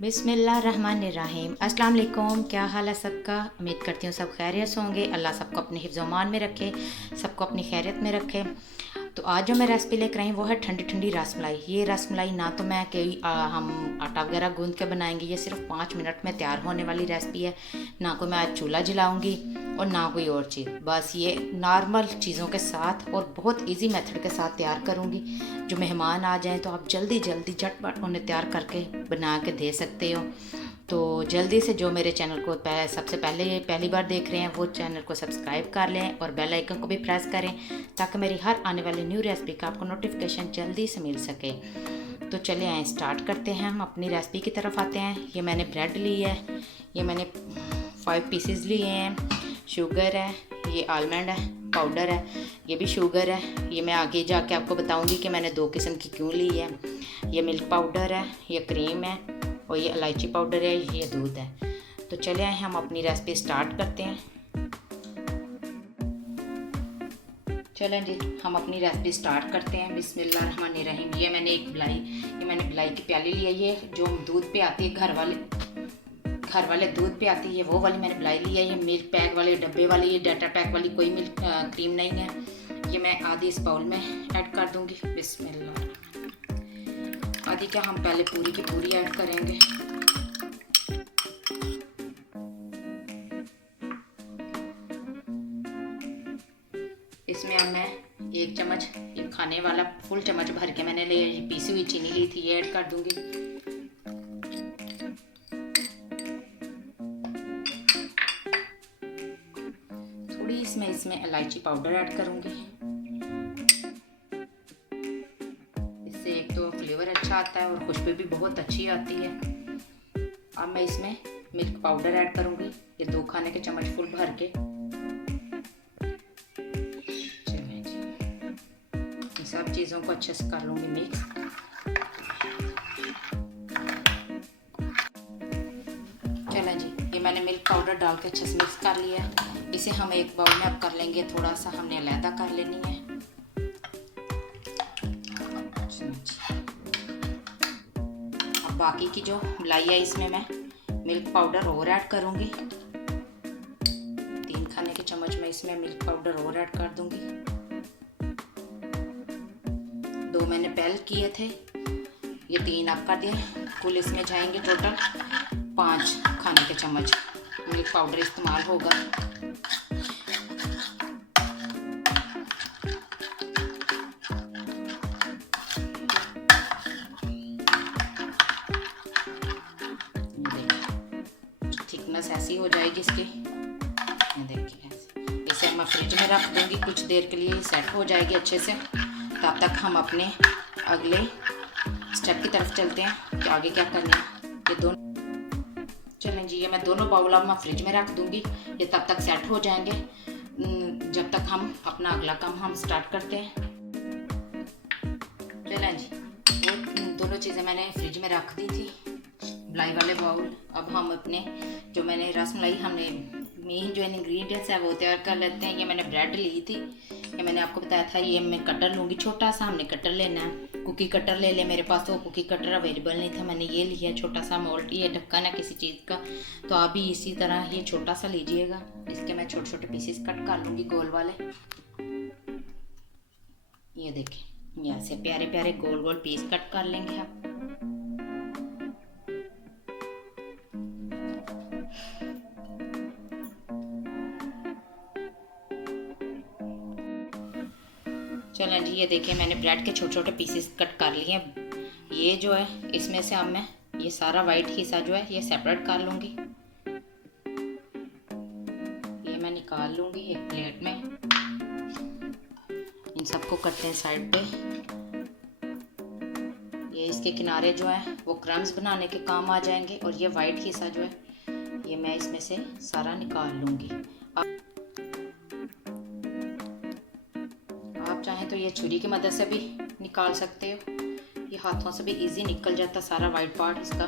बिस्मिल्लाहिर्रहमानिर्रहीम। अस्सलाम वालेकुम। क्या हाल है सबका? उम्मीद करती हूँ सब खैरियत से होंगे। अल्लाह सबको अपने हिफ्ज़ अमान में रखे, सबको अपनी खैरियत में रखे। तो आज जो मैं रेसिपी लेकर आई हूँ वो है ठंडी ठंडी रसमलाई। ये रसमलाई ना तो मैं हम आटा वगैरह गूंद के बनाएंगे, ये सिर्फ 5 मिनट में तैयार होने वाली रेसिपी है। ना कोई मैं आज चूल्हा जलाऊंगी और ना कोई और चीज़, बस ये नॉर्मल चीज़ों के साथ और बहुत इजी मेथड के साथ तैयार करूँगी। जो मेहमान आ जाएं तो आप जल्दी जल्दी झटपट उन्हें तैयार करके बना के दे सकते हो। तो जल्दी से जो मेरे चैनल को सबसे पहली बार देख रहे हैं वो चैनल को सब्सक्राइब कर लें और बेल आइकन को भी प्रेस करें ताकि मेरी हर आने वाली न्यू रेसिपी का आपको नोटिफिकेशन जल्दी से मिल सके। तो चलिए आए स्टार्ट करते हैं, हम अपनी रेसिपी की तरफ आते हैं। ये मैंने ब्रेड ली है, ये मैंने 5 पीसेस लिए हैं, शुगर है, ये आलमंड है पाउडर है, ये भी शुगर है। ये मैं आगे जाके आपको बताऊंगी कि मैंने 2 किस्म की क्यों ली है। ये मिल्क पाउडर है, ये क्रीम है और ये इलायची पाउडर है, ये दूध है। तो चलिए हम अपनी रेसिपी स्टार्ट करते हैं। चलें जी, हम अपनी रेसिपी स्टार्ट करते हैं। बिस्मिल्लाहिर्रहमानिर्रहीम। ये मैंने बिलाई की प्याली ली है। ये जो दूध पे आती है, घर वाले दूध पे आती है, वो वाली मैंने बिलाई ली है। ये मिल्क पैक वाले डब्बे वाली, ये डाटा पैक वाली कोई मिल्क क्रीम नहीं है। ये मैं आधी इस बाउल में ऐड कर दूंगी। बिस्मिल्लाह। आधी क्या, हम पहले पूरी की पूरी ऐड करेंगे। इसमें अब मैं 1 चम्मच, ये खाने वाला फुल चम्मच भर के मैंने ले पीसी हुई चीनी ली थी, ये ऐड कर दूंगी। इसमें इलायची पाउडर ऐड करूंगी। इससे एक तो फ्लेवर अच्छा आता है और खुशबू भी बहुत अच्छी आती है। अब मैं इसमें मिल्क पाउडर ऐड करूंगी, ये 2 खाने के चम्मच फुल भर के। इन सब चीज़ों को अच्छे से कर लूंगी मिक्स। चलें जी, ये मैंने मिल्क पाउडर डाल के अच्छे से मिक्स कर लिया है। इसे हम एक बाउल में अब कर लेंगे, थोड़ा सा हमने अलहदा कर लेनी है। अब बाकी की जो मलाई है इसमें मैं मिल्क पाउडर और ऐड करूंगी। 3 खाने के चम्मच में इसमें मिल्क पाउडर और ऐड कर दूंगी। 2 मैंने पहले किए थे, ये 3 अब कर दिए। कुल इसमें जाएंगे टोटल 5 खाने के चम्मच मिल्क पाउडर इस्तेमाल होगा। थिकनेस ऐसी हो जाएगी इसकी, ये देखिए ऐसे। इसे मैं फ्रिज में रख दूंगी कुछ देर के लिए, सेट हो जाएगी अच्छे से। तब तक हम अपने अगले स्टेप की तरफ चलते हैं कि आगे क्या करना है। ये दोनों, चलें जी, ये मैं दोनों बाउल अब मैं फ्रिज में रख दूंगी, ये तब तक सेट हो जाएंगे। जब तक हम अपना अगला काम हम स्टार्ट करते हैं। चलें जी, वो दोनों चीज़ें मैंने फ्रिज में रख दी थी, मलाई वाले बाउल। अब हम अपने जो मैंने रसमलाई, हमने मेन जो इंग्रेडिएंट्स है वो तैयार कर लेते हैं। ये मैंने ब्रेड ली थी, ये मैंने आपको बताया था। ये मैं कटर लूँगी, छोटा सा हमने कटर लेना है। कुकी कटर ले ले, मेरे पास वो कुकी कटर अवेलेबल नहीं था, मैंने ये लिया छोटा सा मोल्ड। ये ढक्कन है किसी चीज़ का, तो आप भी इसी तरह ये छोटा सा लीजिएगा। इसके मैं छोटे छोटे पीसेस कट कर लूँगी गोल वाले। ये देखें, ये ऐसे प्यारे प्यारे गोल गोल पीस कट कर लेंगे आप। चलें जी, ये देखिए मैंने ब्रेड के छोटे छोटे पीसेस कट कर लिए हैं। ये जो है इसमें से अब मैं ये सारा वाइट हिस्सा जो है ये सेपरेट कर लूँगी। ये मैं निकाल लूँगी एक प्लेट में। इन सबको करते हैं साइड पे। ये इसके किनारे जो है वो क्रम्स बनाने के काम आ जाएंगे और ये वाइट हिस्सा जो है ये मैं इसमें से सारा निकाल लूँगी। आप चाहें तो ये छुरी की मदद से भी निकाल सकते हो, ये हाथों से भी इजी निकल जाता सारा वाइट पार्ट इसका।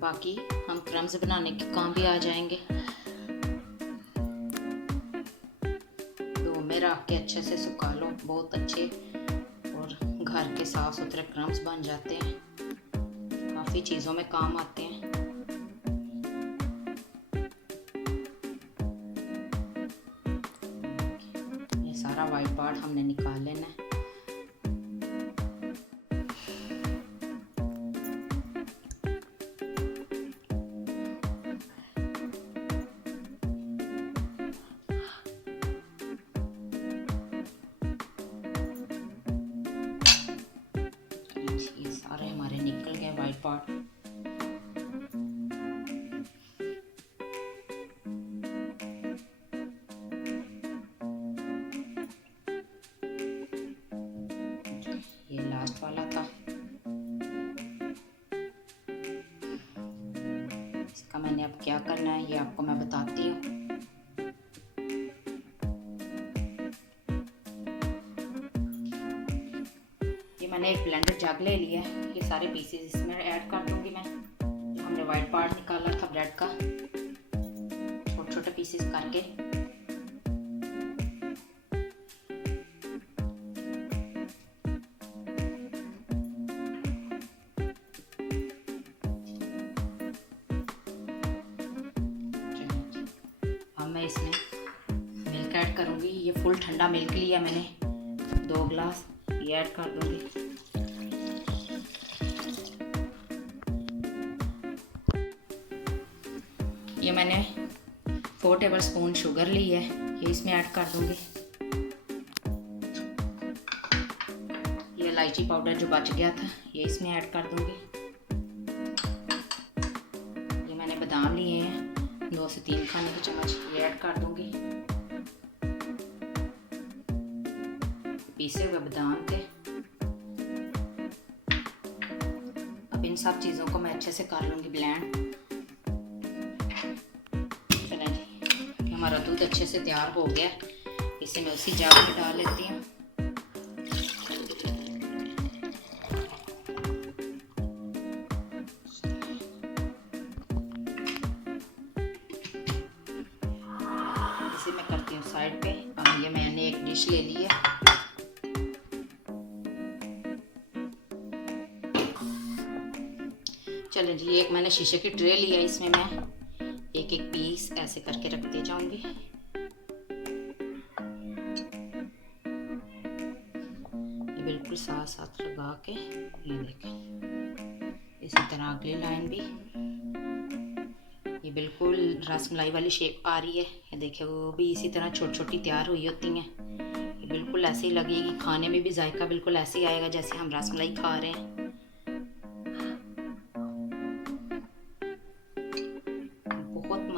बाकी हम क्रम्स बनाने के काम भी आ जाएंगे। तो में रख के अच्छे से सुखा लो, बहुत अच्छे और घर के साफ सुथरे क्रम्स बन जाते हैं। काफ़ी चीज़ों में काम आते हैं। ये सारा वाइट पार्ट हमने निकाल लेना है। ये सारे हमारे निकल गए वाइट पार्ट। ये लास्ट वाला था, इसका मैंने अब क्या करना है ये आपको मैं बताती हूँ। ये मैंने एक ब्लेंडर जग ले लिया है, ये सारे पीसेस इसमें ऐड कर दूंगी मैं। जो हमने वाइट पार्ट निकाला था ब्रेड का, छोटे छोटे पीसेस करके। अब मैं इसमें मिल्क ऐड करूंगी। ये फुल ठंडा मिल्क लिया मैंने, 2 गिलास, ये ऐड कर दूंगी। ये मैंने 4 टेबलस्पून शुगर ली है, ये इसमें ऐड कर दूंगी। ये इलायची पाउडर जो बच गया था ये इसमें ऐड कर दूंगी। ये मैंने बादाम लिए हैं 2 से 3 खाने के चम्मच, ये ऐड कर दूंगी। पीसे हुए बादाम थे। अब इन सब चीज़ों को मैं अच्छे से कर लूँगी ब्लेंड। चलें जी, हमारा दूध अच्छे से तैयार हो गया, इसे मैं उसी जार में डाल लेती हूँ। इसे मैं करती हूँ साइड पे। अब ये मैंने एक डिश ले ली है, चलें जी, एक मैंने शीशे की ट्रे ली है, इसमें मैं एक एक पीस ऐसे करके रखते जाऊंगी। ये बिल्कुल साथ साथ लगा के, ये देखें, इसी तरह अगली लाइन भी। ये बिल्कुल रसमलाई वाली शेप आ रही है, ये देखिए, वो भी इसी तरह छोटी छोटी तैयार हुई होती हैं। ये बिल्कुल ऐसे ही लगेगी, खाने में भी जायका बिल्कुल ऐसे ही आएगा जैसे हम रसमलाई खा रहे हैं।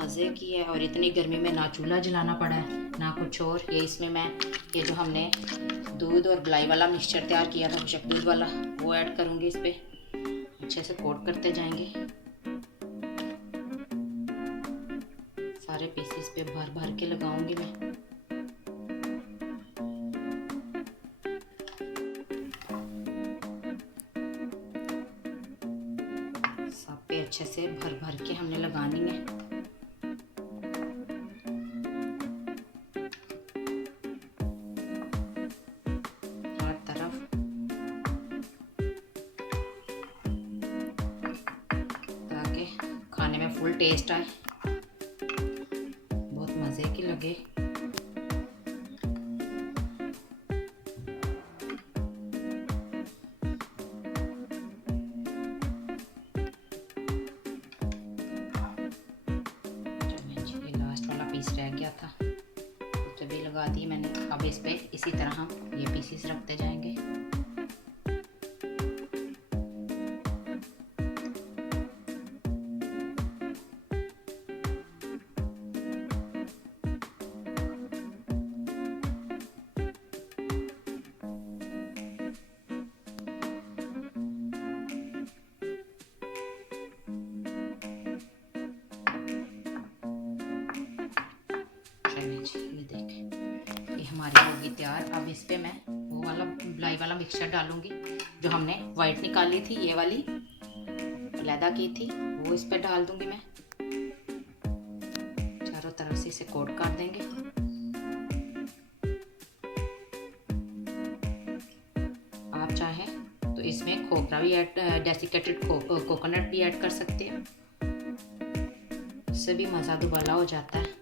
मज़े की है, और इतनी गर्मी में ना चूल्हा जलाना पड़ा है ना कुछ और। ये इसमें मैं ये जो हमने दूध और मलाई वाला मिक्सचर तैयार किया था, खुशक दूध वाला, वो ऐड करूँगी। इस पे अच्छे से कोट करते जाएंगे, सारे पीसेस पे भर भर के लगाऊंगी मैं। सब पे अच्छे से भर भर के हमने लगानी है। खाने में फुल टेस्ट आए, बहुत मज़े की लगे। ये लास्ट वाला पीस रह गया था, उसे भी लगा दिए मैंने। अब इस पे इसी तरह हम ये पीसेस रखते जाएंगे। ये देखें, ये हमारी होगी तैयार। अब इस पे मैं वो वाला मलाई वाला मिक्सचर डालूंगी जो हमने वाइट निकाली थी, ये वाली अलहदा की थी, वो इस पे डाल दूंगी मैं। चारों तरफ से इसे कोट कर देंगे। आप चाहें तो इसमें खोपरा खट्टा भी ऐड, डेसिकेटेड कोकोनट भी ऐड कर सकते हैं, इससे भी मज़ा दुबाला हो जाता है।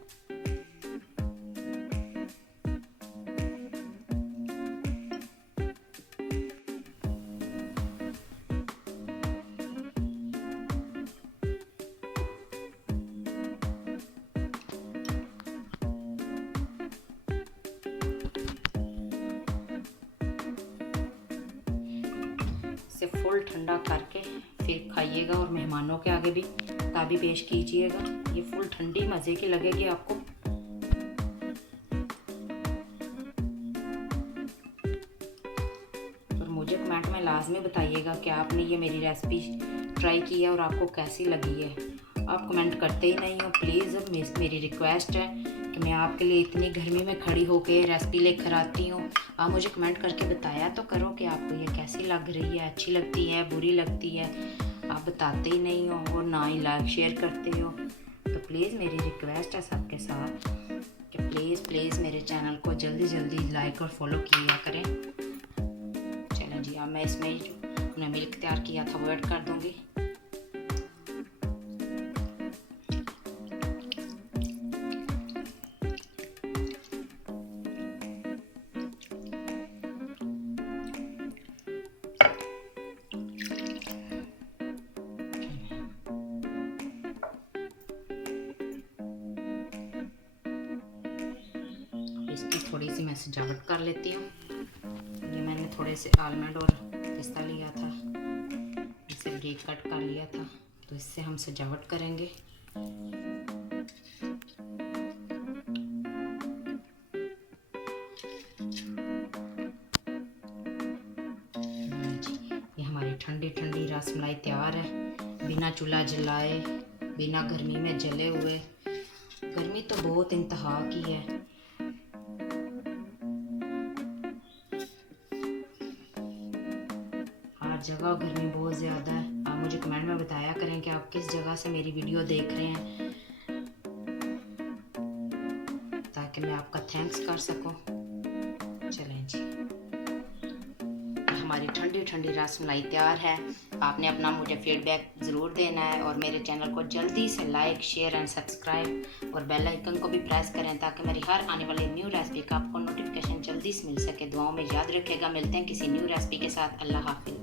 इसे फुल ठंडा करके फिर खाइएगा और मेहमानों के आगे भी ताबी पेश कीजिएगा। ये फुल ठंडी मज़े की लगेगी आपको। और मुझे कमेंट में लाजमी बताइएगा कि आपने ये मेरी रेसिपी ट्राई की है और आपको कैसी लगी है। आप कमेंट करते ही नहीं हो। प्लीज़ मेरी रिक्वेस्ट है कि मैं आपके लिए इतनी गर्मी में खड़ी होकर रेसिपी लेकर आती हूँ, आप मुझे कमेंट करके बताया तो करो कि आपको ये कैसी लग रही है, अच्छी लगती है, बुरी लगती है। आप बताते ही नहीं हो और ना ही लाइक शेयर करते हो। तो प्लीज़ मेरी रिक्वेस्ट है सबके साथ कि प्लीज़ मेरे चैनल को जल्दी जल्दी लाइक और फॉलो किया करें। चलें जी, अब मैं इसमें जो हमने मिल्क तैयार किया था वो ऐड कर दूँगी। इसकी थोड़ी सी मैं सजावट कर लेती हूँ। ये मैंने थोड़े से आलमंड और पिस्ता लिया था, इसे ब्रेक कट कर लिया था, तो इससे हम सजावट करेंगे। ये हमारी ठंडी ठंडी रसमलाई तैयार है, बिना चूल्हा जलाए, बिना गर्मी में जले हुए। गर्मी तो बहुत इंतहा की है। हर जगह गर्मी बहुत ज़्यादा है। आप मुझे कमेंट में बताया करें कि आप किस जगह से मेरी वीडियो देख रहे हैं, ताकि मैं आपका थैंक्स कर सकूं। चलें जी, हमारी ठंडी ठंडी रसमलाई तैयार है। आपने अपना मुझे फीडबैक ज़रूर देना है और मेरे चैनल को जल्दी से लाइक शेयर एंड सब्सक्राइब और बेल आइकन को भी प्रेस करें, ताकि मेरी हर आने वाली न्यू रेसिपी का आपको नोटिफिकेशन जल्दी से मिल सके। दुआओं में याद रखिएगा। मिलते हैं किसी न्यू रेसिपी के साथ। अल्लाह हाफिज़।